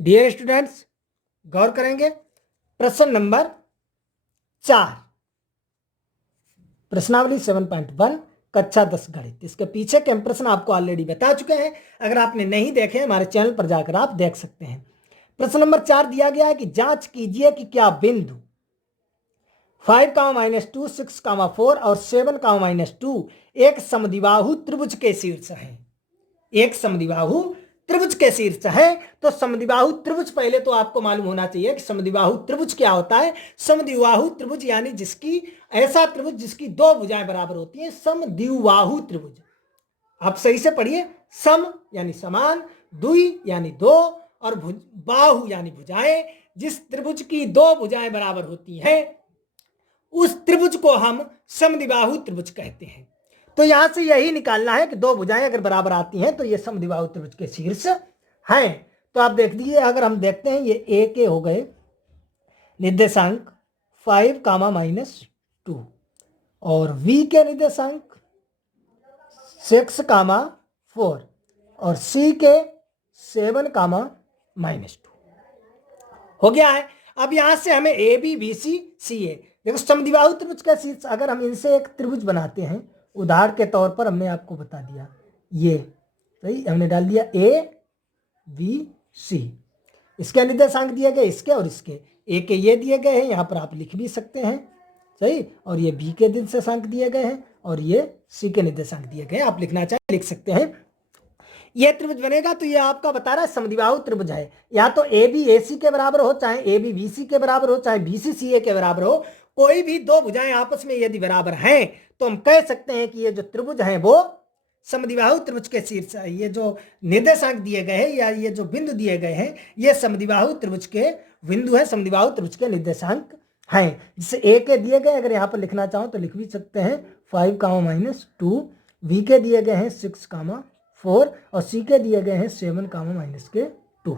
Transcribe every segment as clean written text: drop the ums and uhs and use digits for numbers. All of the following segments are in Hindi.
डियर स्टूडेंट्स, गौर करेंगे। प्रश्न नंबर 4, प्रश्नावली 7.1, कक्षा 10 गणित। इसके पीछे के हम प्रश्न आपको ऑलरेडी बता चुके हैं। अगर आपने नहीं देखे हमारे चैनल पर जाकर आप देख सकते हैं। प्रश्न नंबर 4 दिया गया है कि जांच कीजिए कि क्या बिंदु 5, -2, 6, 4 और 7, -2 एक समद्विबाहु त्रिभुज के शीर्ष है। एक समद्विबाहु त्रिभुज के शीर्ष है। तो समद्विबाहु त्रिभुज पहले तो आपको मालूम होना चाहिए कि समद्विबाहु त्रिभुज क्या होता है। समद्विबाहु त्रिभुज यानी जिसकी ऐसा त्रिभुज जिसकी दो भुजाएं बराबर होती हैं, समद्विबाहु त्रिभुज। आप सही से पढ़िए। सम यानी समान, द्वि यानी दो, और बाहु यानी भुजाएं। जिस त्रिभुज की दो भुजाएं बराबर होती हैं उस त्रिभुज को हम समद्विबाहु त्रिभुज कहते हैं। तो यहां से यही निकालना है कि दो भुजाएं अगर बराबर आती हैं तो ये समद्विबाहु त्रिभुज के शीर्ष हैं। तो आप देख लीजिए, अगर हम देखते हैं ये ए के हो गए निर्देशांक 5, -2 और v के निर्देशांक 6, 4 और c के 7, -2 हो गया है। अब यहां से हमें ए बी बी सी सी ए, देखो समद्विबाहु त्रिभुज का शीर्ष अगर हम इनसे एक त्रिभुज बनाते हैं, उदाहरण के तौर पर हमने आपको बता दिया, ये सही हमने डाल दिया ए बी सी। इसके निर्देशांक दिए गए इसके और इसके, ए के ये दिए गए हैं, यहाँ पर आप लिख भी सकते हैं सही, और ये बी के निर्देशांक दिए गए हैं और ये सी के निर्देशांक दिए गए हैं। आप लिखना चाहे लिख सकते हैं। ये त्रिभुज बनेगा तो ये आपका बता रहा है समद्विबाहु त्रिभुज है। या तो ए बी ए सी के बराबर हो, चाहे ए बी बी सी के बराबर हो, चाहे बी सी सी ए के बराबर हो। कोई भी दो भुजाएं आपस में यदि बराबर हैं तो हम कह सकते हैं कि ये जो त्रिभुज है वो समद्विबाहु त्रिभुज के शीर्ष है। ये जो निर्देशांक दिए गए हैं या ये जो बिंदु दिए गए हैं ये समद्विबाहु त्रिभुज के बिंदु है, समद्विबाहु त्रिभुज के निर्देशांक हैं। जिसे ए के दिए गए अगर यहाँ पर लिखना चाहो तो लिख भी सकते हैं 5, -2, v के दिए गए हैं 6, 4 और सी के दिए गए हैं 7, -2।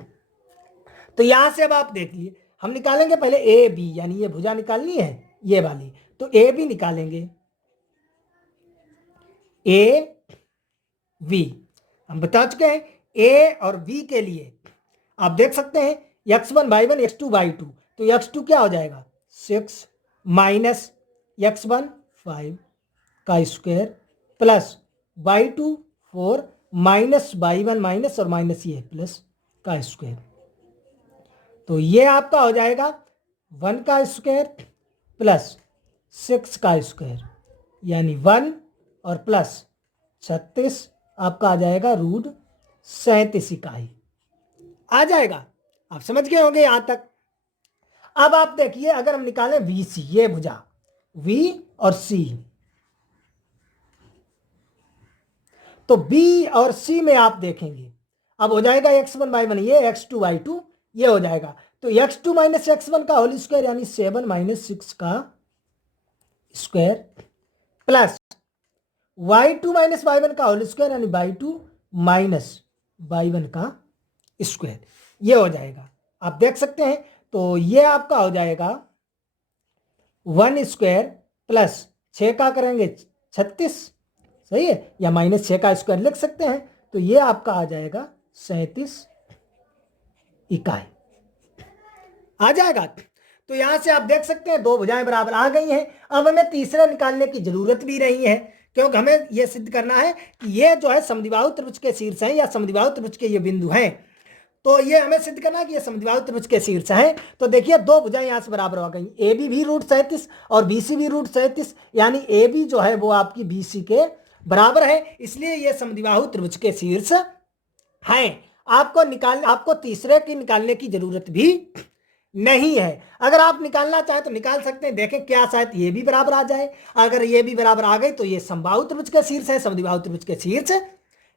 तो यहां से अब आप देखिए, हम निकालेंगे पहले ए बी, यानी ये भुजा निकालनी है ये वाली, तो ए बी निकालेंगे। ए वी हम बता चुके हैं। ए और बी के लिए आप देख सकते हैं x1/1 x2/2, तो x2 क्या हो जाएगा 6 -x1 5 का square plus y2 4 -y1 minus और माइनस ये प्लस का स्क्वायर। तो ये आपका हो जाएगा 1 का स्क्वायर प्लस 6 का स्क्वायर, यानी 1 और प्लस 36 आपका आ जाएगा √37 इकाई आ जाएगा। आप समझ गए होंगे यहां तक। अब आप देखिए, अगर हम निकालें वी सी, ये भुजा V और C, तो B और C में आप देखेंगे अब हो जाएगा x1/1 ये x2/2 ये हो जाएगा। तो x2 - x1 का होल स्क्वायर यानी 7 - 6 का स्क्वायर प्लस y2 - y1 का होल स्क्वायर यानी y2 - y1 का स्क्वायर, ये हो जाएगा। आप देख सकते हैं। तो ये आपका हो जाएगा 1 स्क्वायर प्लस 6 का करेंगे 36, सही है, या -6 का स्क्वायर लिख सकते हैं। तो ये आपका आ जाएगा 37 इकाई आ जाएगा। तो यहां से आप देख सकते हैं दो भुजाएं बराबर आ गई हैं। अब हमें तीसरा निकालने की जरूरत भी नहीं है, क्योंकि हमें यह सिद्ध करना है कि ये जो है समद्विबाहु त्रिभुज के शीर्ष हैं या समद्विबाहु त्रिभुज के ये बिंदु हैं। तो ये हमें सिद्ध करना है कि ये समद्विबाहु त्रिभुज के शीर्ष हैं। तो देखिए दो भुजाएं यहां से बराबर हो गई, ए बी भी √37 और बी सी भी √37, यानी ए बी जो है वो आपकी बी सी के बराबर है, इसलिए ये समद्विबाहु त्रिभुज के शीर्ष हैं। आपको तीसरे की निकालने की जरूरत भी नहीं है। अगर आप निकालना चाहें तो निकाल सकते हैं। देखें क्या शायद ये भी बराबर आ जाए। अगर ये भी बराबर आ गई तो ये समबाहु त्रिभुज के शीर्ष है, समद्विबाहु त्रिभुज के शीर्ष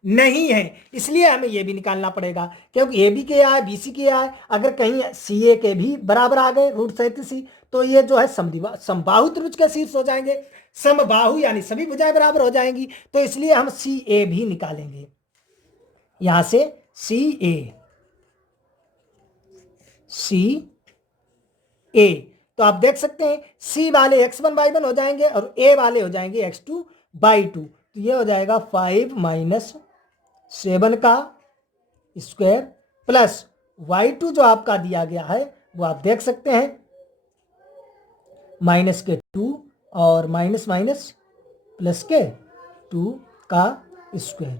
नहीं है। इसलिए हमें ये भी निकालना पड़ेगा, क्योंकि ए बी के आए बी सी के आए, अगर कहीं सी ए के भी बराबर आ गए √37, तो ये जो है समबाहु त्रिभुज के शीर्ष हो जाएंगे। समबाहु यानी सभी भुजाएं बराबर हो जाएंगी। तो इसलिए हम सी ए भी निकालेंगे। यहां से सी ए, तो आप देख सकते हैं सी वाले x1/1 हो जाएंगे और ए वाले हो जाएंगे x2/2। तो ये हो जाएगा 5 - 7 का स्क्वायर प्लस y2 जो आपका दिया गया है वो आप देख सकते हैं माइनस के 2 और माइनस माइनस प्लस के 2 का स्क्वायर।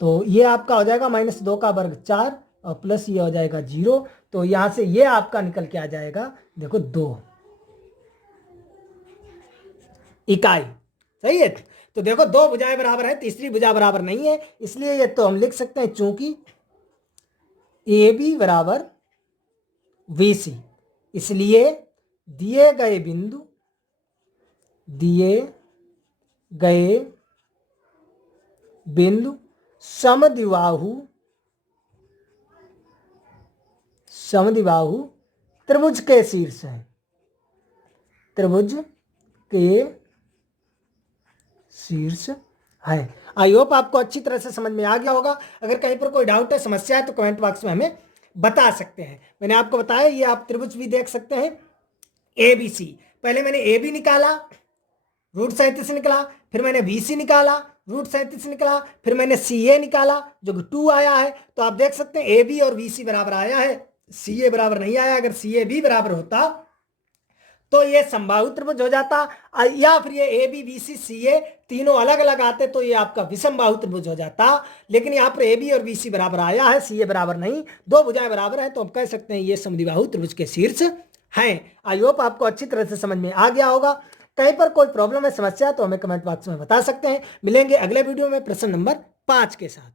तो ये आपका हो जाएगा -2 का वर्ग 4 और प्लस ये हो जाएगा 0। तो यहां से ये आपका निकल के आ जाएगा देखो 2 इकाई। सही है। तो देखो 2 भुजाएं बराबर है, तीसरी भुजा बराबर नहीं है, इसलिए ये तो हम लिख सकते हैं चूंकि ए बी बराबर VC, इसलिए दिए गए बिंदु समद्विबाहु त्रिभुज के शीर्ष है, त्रिभुज के शीर्ष है। आई होप आपको अच्छी तरह से समझ में आ गया होगा। अगर कहीं पर कोई डाउट है, समस्या है तो कमेंट बॉक्स में हमें बता सकते हैं। मैंने आपको बताया ये आप त्रिभुज भी देख सकते हैं ABC। पहले मैंने AB निकाला, रूट 37 निकला, फिर मैंने BC निकाला, रूट 37 निकला, फिर मैंने CA निकाला जो कि 2 आया है। तो आप देख सकते हैं AB और BC बराबर आया है, CA बराबर नहीं आया। अगर CA भी बराबर होता तो ये समबाहु त्रिभुज हो जाता, या फिर ये AB BC CA तीनों अलग अलग आते तो ये आपका विषमबाहु त्रिभुज हो जाता। लेकिन यहाँ पर AB और BC बराबर आया है, CA बराबर नहीं, 2 भुजाएं बराबर हैं, तो हम कह सकते हैं ये समद्विबाहु त्रिभुज के शीर्ष हैं। आई होप आपको अच्छी तरह से समझ में आ गया होगा। कहीं पर कोई प्रॉब्लम है, समस्या है तो हमें कमेंट बॉक्स में बता सकते हैं। मिलेंगे अगले वीडियो में प्रश्न नंबर 5 के साथ।